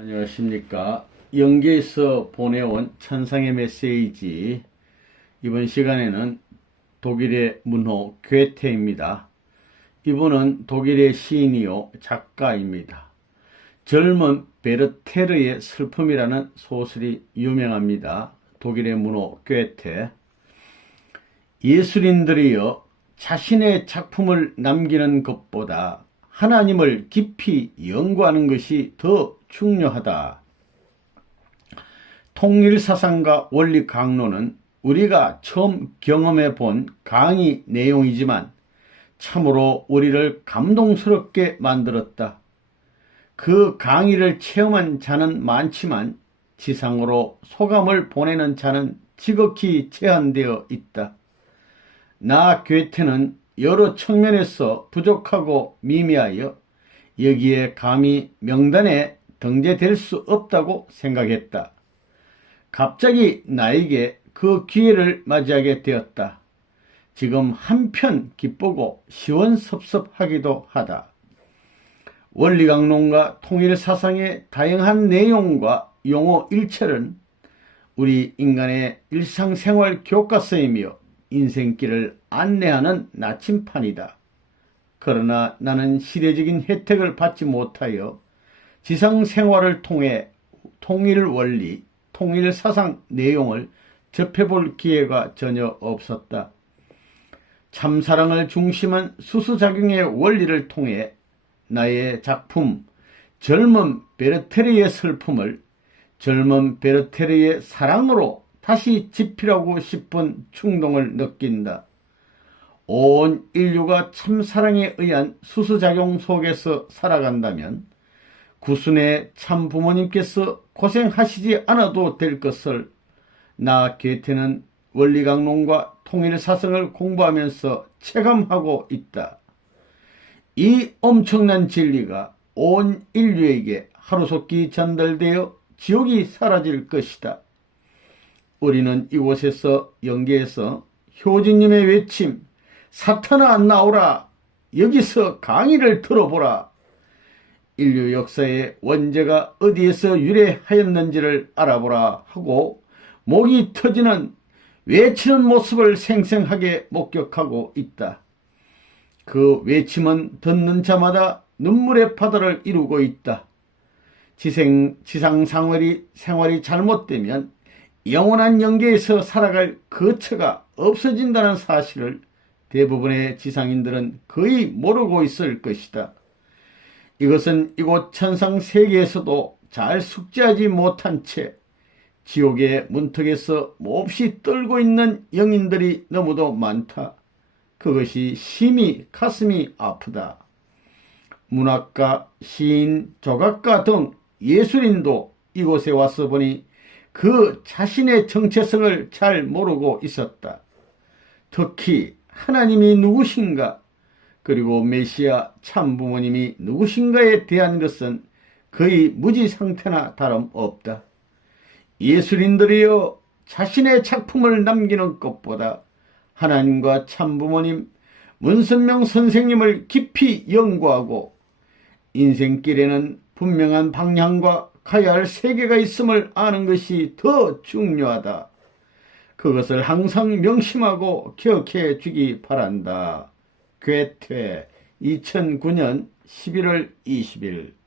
안녕하십니까. 영계에서 보내온 천상의 메시지. 이번 시간에는 독일의 문호 괴테입니다. 이분은 독일의 시인이요 작가입니다. 젊은 베르테르의 슬픔이라는 소설이 유명합니다. 독일의 문호 괴테. 예술인들이여 자신의 작품을 남기는 것보다 하나님을 깊이 연구하는 것이 더 중요하다. 통일사상과 원리 강론은 우리가 처음 경험해 본 강의 내용이지만 참으로 우리를 감동스럽게 만들었다. 그 강의를 체험한 자는 많지만 지상으로 소감을 보내는 자는 지극히 제한되어 있다. 나 괴테는 여러 측면에서 부족하고 미미하여 여기에 감히 명단에 등재될 수 없다고 생각했다. 갑자기 나에게 그 기회를 맞이하게 되었다. 지금 한편 기쁘고 시원섭섭하기도 하다. 원리강론과 통일사상의 다양한 내용과 용어 일체는 우리 인간의 일상생활 교과서이며 인생길을 안내하는 나침판이다. 그러나 나는 시대적인 혜택을 받지 못하여 지상 생활을 통해 통일 원리, 통일 사상 내용을 접해볼 기회가 전혀 없었다. 참사랑을 중심한 수수작용의 원리를 통해 나의 작품 젊은 베르테르의 슬픔을 젊은 베르테르의 사랑으로 다시 집필하고 싶은 충동을 느낀다. 온 인류가 참사랑에 의한 수수작용 속에서 살아간다면 구순의 참 부모님께서 고생하시지 않아도 될 것을 나 게테는 원리강론과 통일사성을 공부하면서 체감하고 있다. 이 엄청난 진리가 온 인류에게 하루속히 전달되어 지옥이 사라질 것이다. 우리는 이곳에서 연계해서 효진님의 외침 사탄아 나오라 여기서 강의를 들어보라 인류 역사의 원죄가 어디에서 유래하였는지를 알아보라 하고 목이 터지는 외치는 모습을 생생하게 목격하고 있다. 그 외침은 듣는 자마다 눈물의 바다를 이루고 있다. 지생, 지상 생활이, 생활이 잘못되면 영원한 영계에서 살아갈 거처가 없어진다는 사실을 대부분의 지상인들은 거의 모르고 있을 것이다. 이것은 이곳 천상 세계에서도 잘 숙지하지 못한 채 지옥의 문턱에서 몹시 떨고 있는 영인들이 너무도 많다. 그것이 심히 가슴이 아프다. 문학가, 시인, 조각가 등 예술인도 이곳에 와서 보니 그 자신의 정체성을 잘 모르고 있었다. 특히 하나님이 누구신가 그리고 메시아 참부모님이 누구신가에 대한 것은 거의 무지 상태나 다름없다. 예술인들이여 자신의 작품을 남기는 것보다 하나님과 참부모님 문선명 선생님을 깊이 연구하고 인생길에는 분명한 방향과 가야 할 세계가 있음을 아는 것이 더 중요하다. 그것을 항상 명심하고 기억해 주기 바란다. 괴퇴 2009년 11월 20일